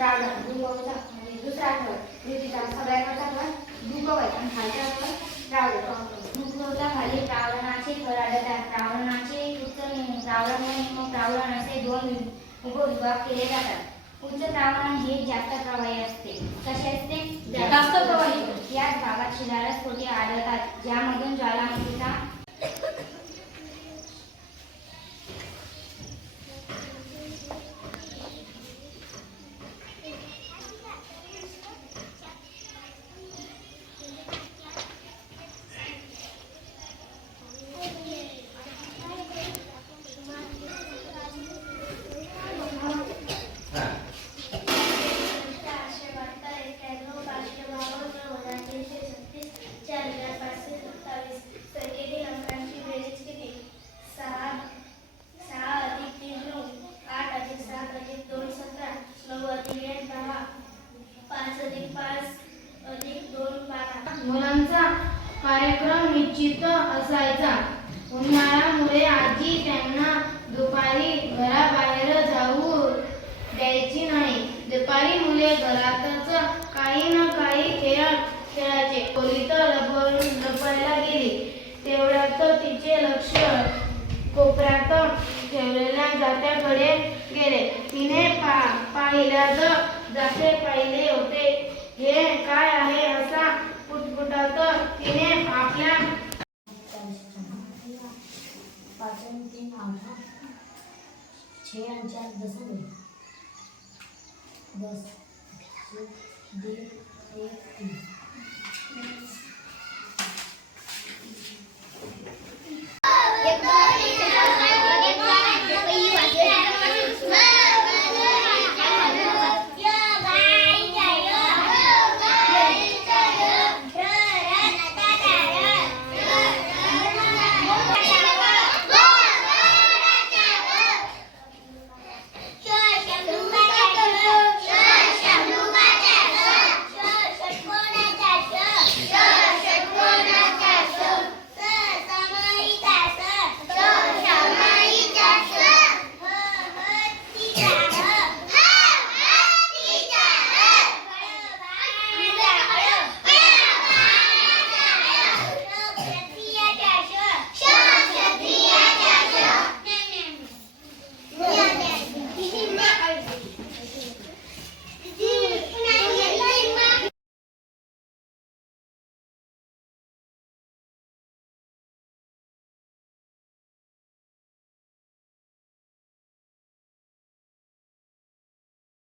द्रावण दुर्गवचा म्हणजे दुसरा आठवड ऋतीचा सगळ्यात मोठा आठवड दुर्गवत आणि खालचा आठवड द्रावण दुर्गवचा खाली द्रावणाचे थर आढळतात. द्रावणाचे उच्च द्रावण व निम्न द्रावण असे दोन उपविभाग केले जातात. उच्च द्रावण हे जास्त प्रवाही असते. कसे असते? जास्त प्रवाही. याच भागात शिलास्फोटे आढळतात ज्यामधून ज्वालामुखीचा मुलांचा कार्यक्रम निश्चित असायचा. उन्हाळ्यामुळे आजी त्यांना दुपारी घराबाहेर जाऊ द्यायची नाही. दुपारी मुले घरातच काही ना काही खेळ खेळायचे. खोलीत लपायला गेली तेवढ्यात तिचे लक्ष कोपऱ्यात ठेवलेल्या जात्याकडे गेले. तिने पहिल्याच जाते पाहिले होते. हे काय आहे असा पुटपुटत तिने आपल्या पाचन 3 8 6 आणि 4 10 हुए 10 1 2 1 3